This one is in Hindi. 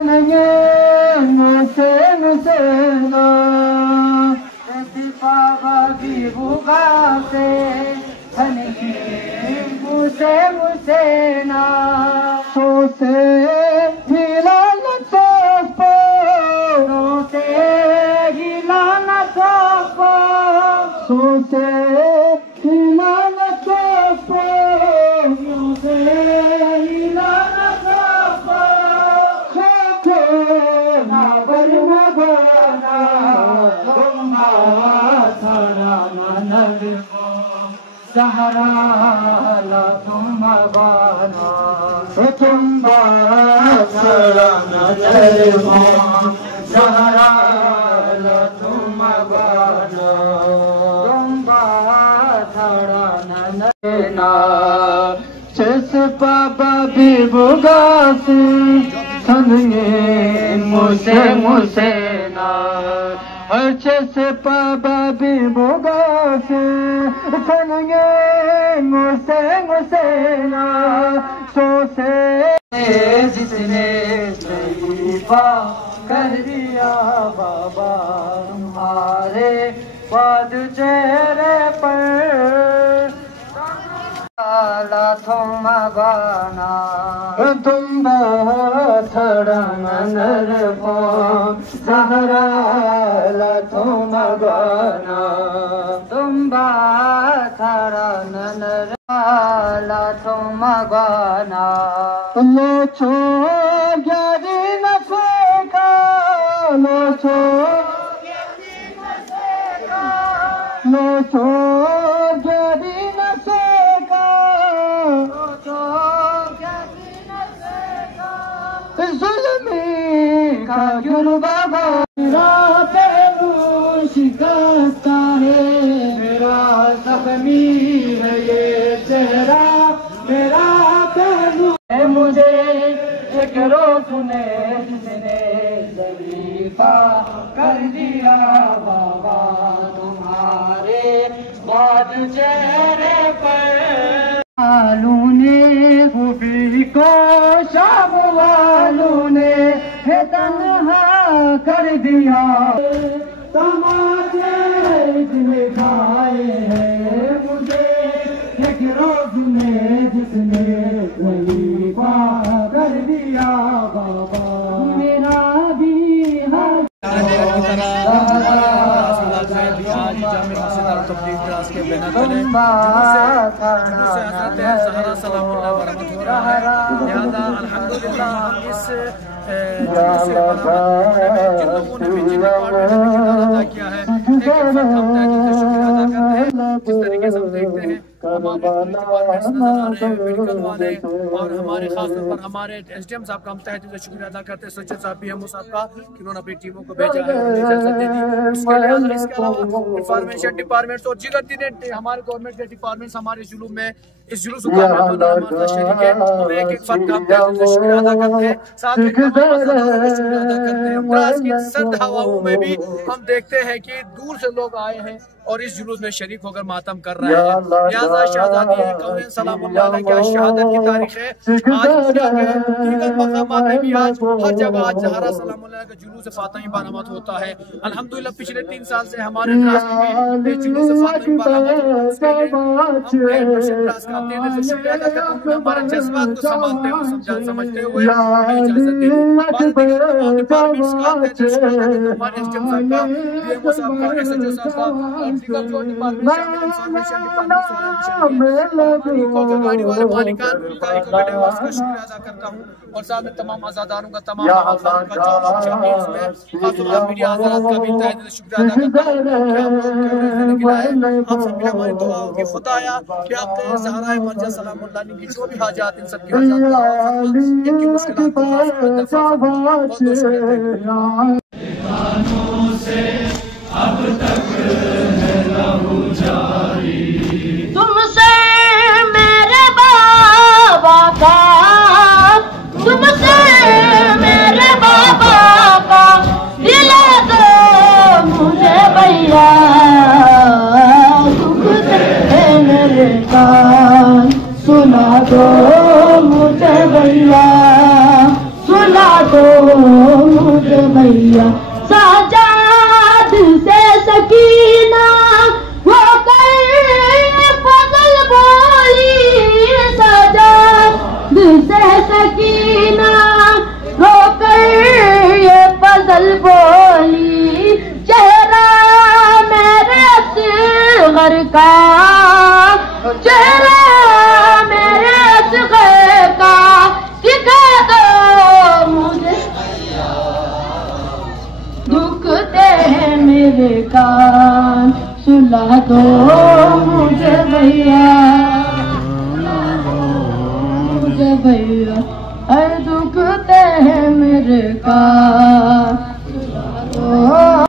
मुझसे ना बाबा भी भूखा से मुझसे ना सोते हिला न सोते हिला न सोते हिला न सोते हिला न सहारा ला तुम बाना तुम सहारा ला तुम बाना तुम सहारा ना चस पापा भी बुगासी संगे मुझसे ना अच्छे से पापा भी बोगा से चलेंगे मुझसे ना सो से जिसने तरीफा कर दिया बाबा तुम्हारे बाद चेहरे पर तुम गाना तुम थड़ा नर सहारा ला तुम गाना तुम थड़ा नर ला तुम गाना लो छो ग्यारी न फेंका लो छो ग्यारी न का गुरु बाबा मेरा पहलू शिकस्ता है मेरा जख्मी है ये चेहरा मेरा पहलू है मुझे एक रोज ने जिसने तरीफा कर दिया बाबा तुम्हारे बाद चेहरे पर वालों ने खूबी को शाम वालों ने है तन्हा कर दिया तमाचे दिखाए हैं मुझे एक रोज में जिसने खलीफा कर दिया बाबा मेरा भी जिस तरीके से हम देखते हैं और हमारे खासतौर पर हमारे एसडीएम साहब का हम तहे दिल से शुक्रिया अदा करते हैं सचिव साहब पीएमओ साहब का कि उन्होंने अपनी टीमों को भेजा है इजाजत दे दी। इसके अलावा इंफॉर्मेशन डिपार्टमेंट और जिगर दिन हमारे गवर्नमेंट के डिपार्टमेंट्स हमारे जुलूस में इस जुलूस का शरीक है और एक एक फर्द का हम तहे दिल से शुक्रिया अदा करते हैं। साथ में शुक्रिया अदा करते हैं। की सर्द हवाओं में भी हम देखते हैं कि दूर से लोग आए हैं और इस जुलूस में शरीक होकर मातम कर रहे हैं। लिहाजा शहजादी कौन सलामुल्लाह अलैह की शहादत की तारीख है। आज दुनिया के दीगर मकामात में भी आज हर जगह आज ज़हरा सलामुल्लाह का जुलूस फातिमी बारामद होता है। अल्हम्दुलिल्लाह पिछले 3 साल से हमारे जुलूस फातिमी बारामद शुक्रिया अदा करते हैं। हमारे जज्बात को संभालते हुए समझते हुए डिपार्टमेंट्स का हमारे एसडीएम साहब का पीएमओ साहब का एसएचओ साहब का दीगर जो डिपार्टमेंट शामिल इंफॉर्मेशन डिपार्टमेंट गाड़ी वाले मालिकान का शुक्रिया अदा करता हूँ और साथ में तमाम आजादारों का तमाम का जो लोग शामिल उसमें खासतौर मीडिया हज़रात का भी तहे दिल से शुक्रिया अदा करता हूँ कि आप लोग आप सब में हमारी दुआ होगी खुदाया कि आपके ज़हरा मर्जा सलामुल्लाह की जो भी हाजात इन सब की हाजात इनकी मुश्किलात को बहुत से अब तक है लहू जारी तुमसे मेरे बाबा का तुमसे मेरे बाबा का दिला दो मुझे भैया दुख से मेरे कान सुना दो मुझे भैया सुना दो भैया साजाद से सकीना वो कर फजल बोली, साजाद से सकीना वो कर ये फजल बोली। चेहरा मेरे असगर का, चेहरा मेरे असगर का सिखा दो मुझे, दुखते हैं मेरे कान सुला दो मुझे भैया, मुझे भैया दुखते हैं मेरे कान सुला दो।